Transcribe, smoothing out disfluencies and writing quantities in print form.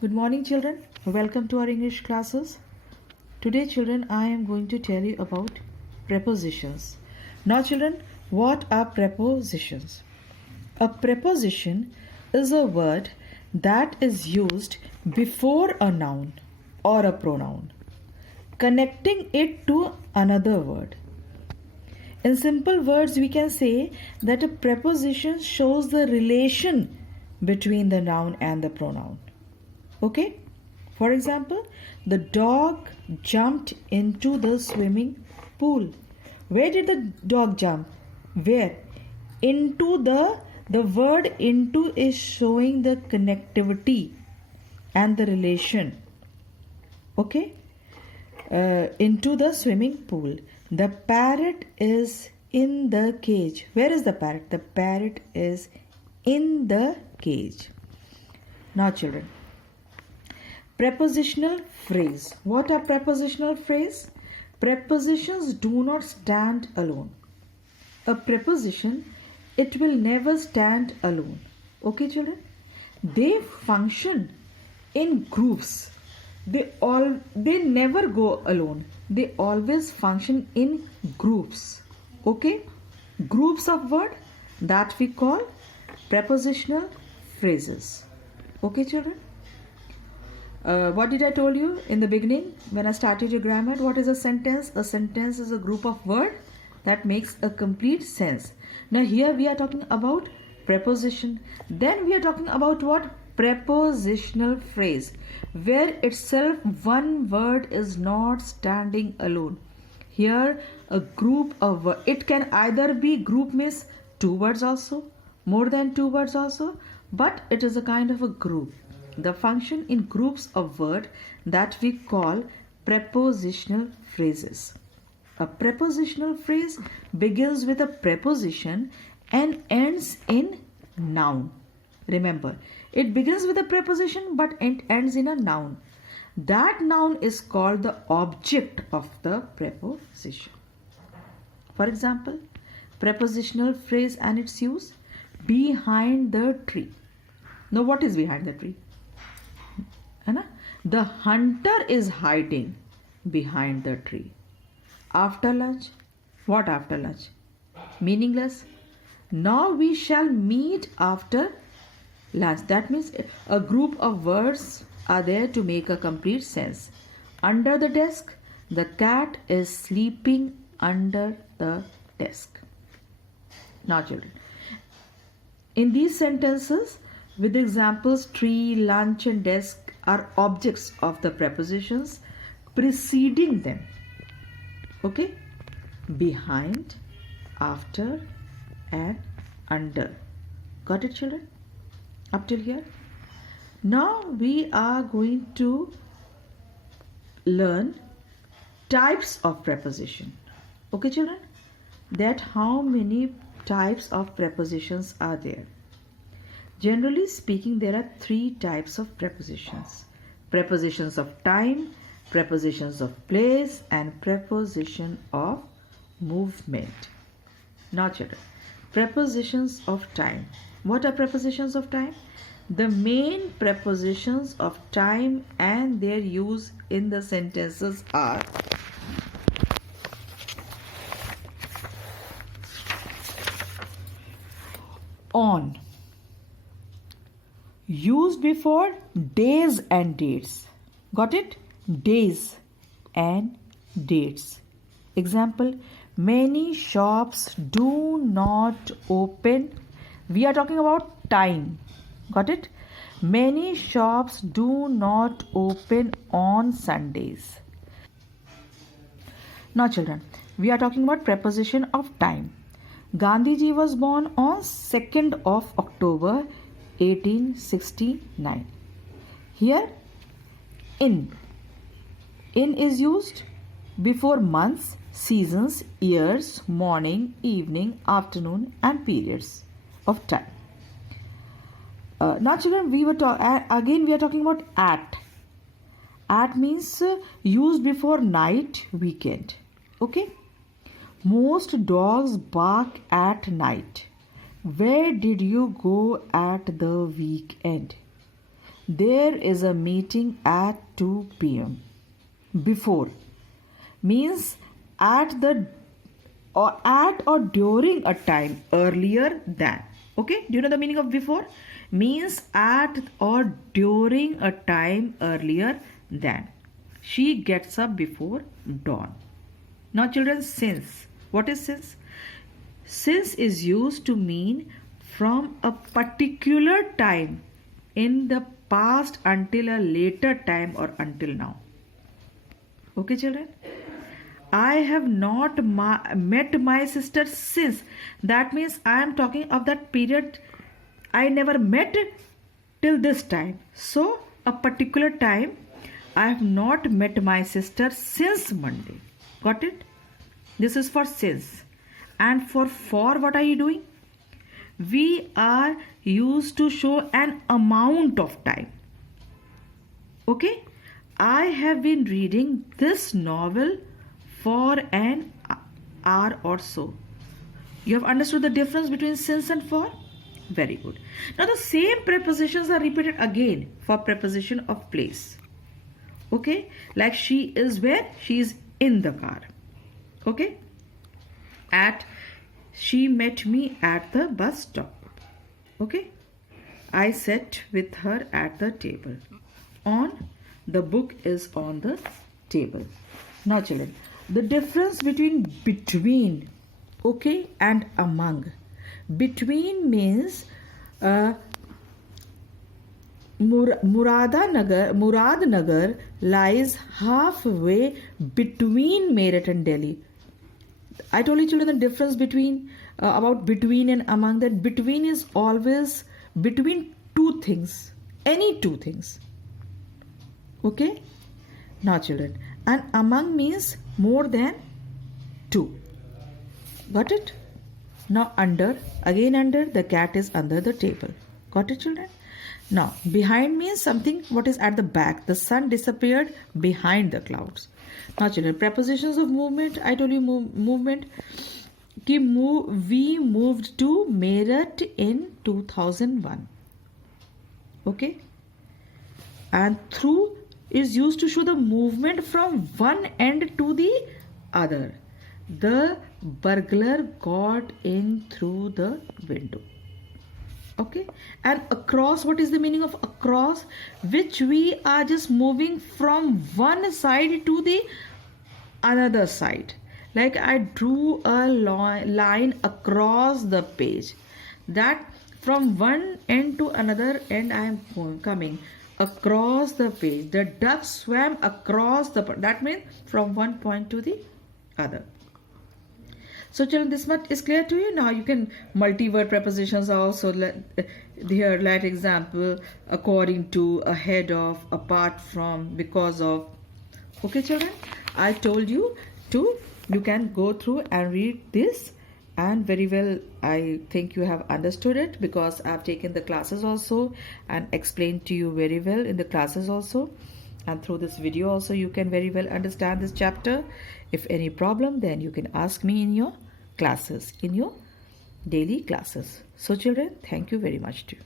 Good morning, children. Welcome to our English classes. Today, children, I am going to tell you about prepositions. Now, children, what are prepositions? A preposition is a word that is used before a noun or a pronoun, connecting it to another word. In simple words, we can say that a preposition shows the relation between the noun and the pronoun. Okay? For example, the dog jumped into the swimming pool. Where did the dog jump? Where? Into the word into is showing the connectivity and the relation. Okay? Into the swimming pool. The parrot is in the cage. Where is the parrot? The parrot is in the cage. Now, children, prepositional phrase. What are prepositional phrase? Prepositions do not stand alone. A preposition, it will never stand alone. Okay, children? They function in groups. They never go alone. They always function in groups. Okay? Groups of word that we call prepositional phrases. Okay, children? What did I told you in the beginning when I started your grammar? What is a sentence? A sentence is a group of words that makes a complete sense. Now here we are talking about preposition. Then we are talking about what? Prepositional phrase, where itself one word is not standing alone. Here a group of words. It can either be group means two words also, more than two words also, but it is a kind of a group. The function in groups of words that we call prepositional phrases. A prepositional phrase begins with a preposition and ends in noun. Remember, it begins with a preposition but it ends in a noun. That noun is called the object of the preposition. For example, prepositional phrase and its use: behind the tree. Now, what is behind the tree? The hunter is hiding behind the tree. After lunch. What after lunch? Meaningless. Now we shall meet after lunch. That means a group of words are there to make a complete sense. Under the desk. The cat is sleeping under the desk. Now, children, in these sentences with examples, tree, lunch and desk are objects of the prepositions preceding them. Okay? Behind, after and under. Got it, children? Up till here? Now we are going to learn types of preposition. Okay, children? That how many types of prepositions are there? Generally speaking, there are three types of prepositions. Prepositions of time, prepositions of place and preposition of movement. Now, children, prepositions of time. What are prepositions of time? The main prepositions of time and their use in the sentences are on, used before days and dates. Got it? Days and dates. Example, many shops do not open. We are talking about time. Got it? Many shops do not open on Sundays. Now, children, we are talking about preposition of time. Gandhiji was born on 2nd of October 1869. Here, in is used before months, seasons, years, morning, evening, afternoon and periods of time. Now, children, we are talking about at. At means used before night, weekend. Okay? Most dogs bark at night. Where did you go at the weekend? there is a meeting at 2 p.m. Before means at or during a time earlier than. Okay, do you know the meaning of before? Means at or during a time earlier than. She gets up before dawn. Now children, since. What is since? Since is used to mean from a particular time in the past until a later time or until now. Okay children? I have not met my sister since. That means I am talking of that period I never met till this time. So a particular time I have not met my sister since Monday. Got it? This is for since. And for what are you doing? We are used to show an amount of time. Okay? I have been reading this novel for an hour or so. You have understood the difference between since and for? Very good. Now the same prepositions are repeated again for preposition of place. Okay? Like she is where? She is in the car. Okay? She met me at the bus stop. Okay? I sat with her at the table. On, the book is on the table. Now children, the difference between, okay, and among. Between means Muradnagar lies halfway between Meerut and Delhi. I told you children the difference between about between and among. That between is always between two things, any two things. Okay? Now children, and among means more than two. Got it? Now under, again under, the cat is under the table. Got it children? Now behind means something what is at the back. The sun disappeared behind the clouds. Now children, prepositions of movement. I told you movement. We moved to Meerut in 2001. Okay? And through is used to show the movement from one end to the other. The burglar got in through the window. Okay? And across, what is the meaning of across? Which we are just moving from one side to the another side. Like I drew a line across the page. That from one end to another end I am coming across the page. The duck swam across the, that means from one point to the other. So children, this much is clear to you. Now you can multi-word prepositions are also here, like example, according to, ahead of, apart from, because of. Okay children, I told you you can go through and read this, and very well I think you have understood it, because I have taken the classes also and explained to you very well in the classes also, and through this video also you can very well understand this chapter. If any problem, then you can ask me in your classes, in your daily classes. So children, thank you very much to you.